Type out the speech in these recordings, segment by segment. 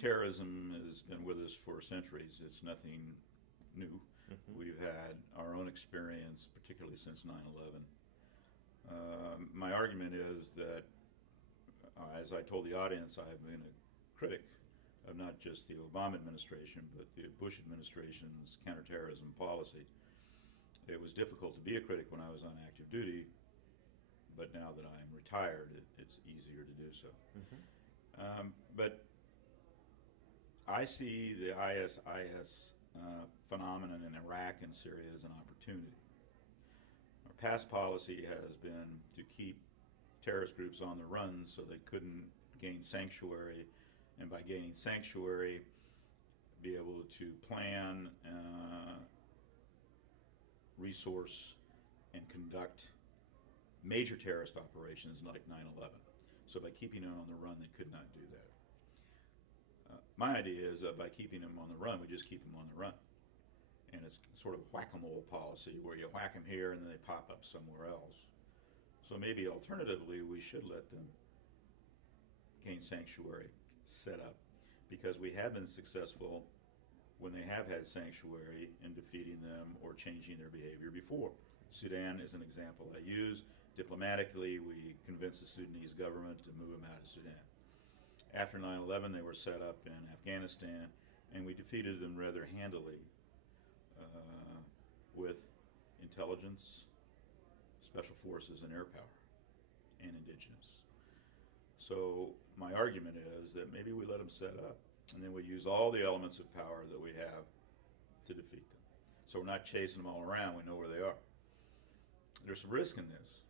Terrorism has been with us for centuries. It's nothing new. We've had our own experience, particularly since 9/11. My argument is that, as I told the audience, I have been a critic of not just the Obama administration, but the Bush administration's counterterrorism policy. It was difficult to be a critic when I was on active duty, but now that I am retired, it's easier to do so. But I see the ISIS phenomenon in Iraq and Syria as an opportunity. Our past policy has been to keep terrorist groups on the run so they couldn't gain sanctuary, and by gaining sanctuary, be able to plan, resource, and conduct major terrorist operations like 9/11. So by keeping them on the run, they could not do that. My idea is that by keeping them on the run, we just keep them on the run. And it's sort of whack-a-mole policy where you whack them here and then they pop up somewhere else. So maybe alternatively, we should let them gain sanctuary, set up, because we have been successful when they have had sanctuary in defeating them or changing their behavior before. Sudan is an example I use. Diplomatically, we convinced the Sudanese government to move them out of Sudan. After 9/11, they were set up in Afghanistan, and we defeated them rather handily with intelligence, special forces, and air power, and indigenous. So my argument is that maybe we let them set up, and then we use all the elements of power that we have to defeat them. So we're not chasing them all around, we know where they are. There's some risk in this.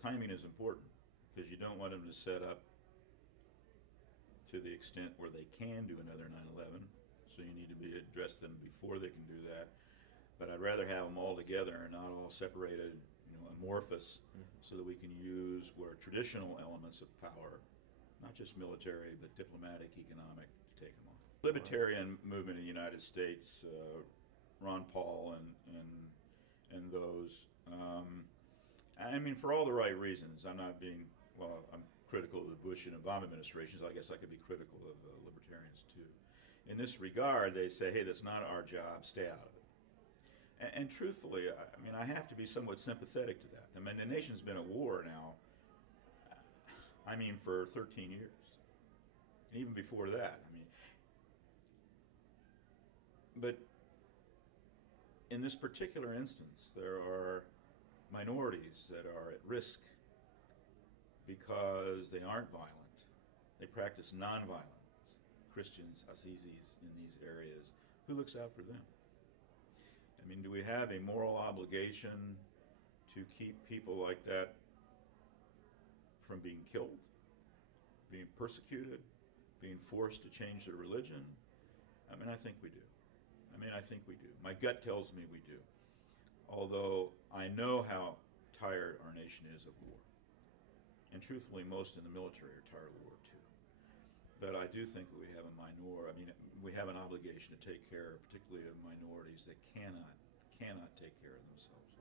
Timing is important, because you don't want them to set up to the extent where they can do another 9/11, so you need to address them before they can do that. But I'd rather have them all together and not all separated, amorphous, so that we can use where traditional elements of power, not just military, but diplomatic, economic, to take them on. Libertarian movement in the United States, Ron Paul and those, for all the right reasons. I'm critical of the Bush and Obama administrations. I guess I could be critical of libertarians too. In this regard, they say, hey, that's not our job, stay out of it. And truthfully, I have to be somewhat sympathetic to that. The nation's been at war now, for 13 years. And even before that, But in this particular instance, there are minorities that are at risk because they aren't violent. They practice nonviolence. Christians, Assizis in these areas. Who looks out for them? Do we have a moral obligation to keep people like that from being killed, being persecuted, being forced to change their religion? I think we do. I think we do. My gut tells me we do. Although I know how tired our nation is of war. And truthfully, most in the military are tired of war too. But I do think that we have we have an obligation to take care, particularly of minorities that cannot take care of themselves.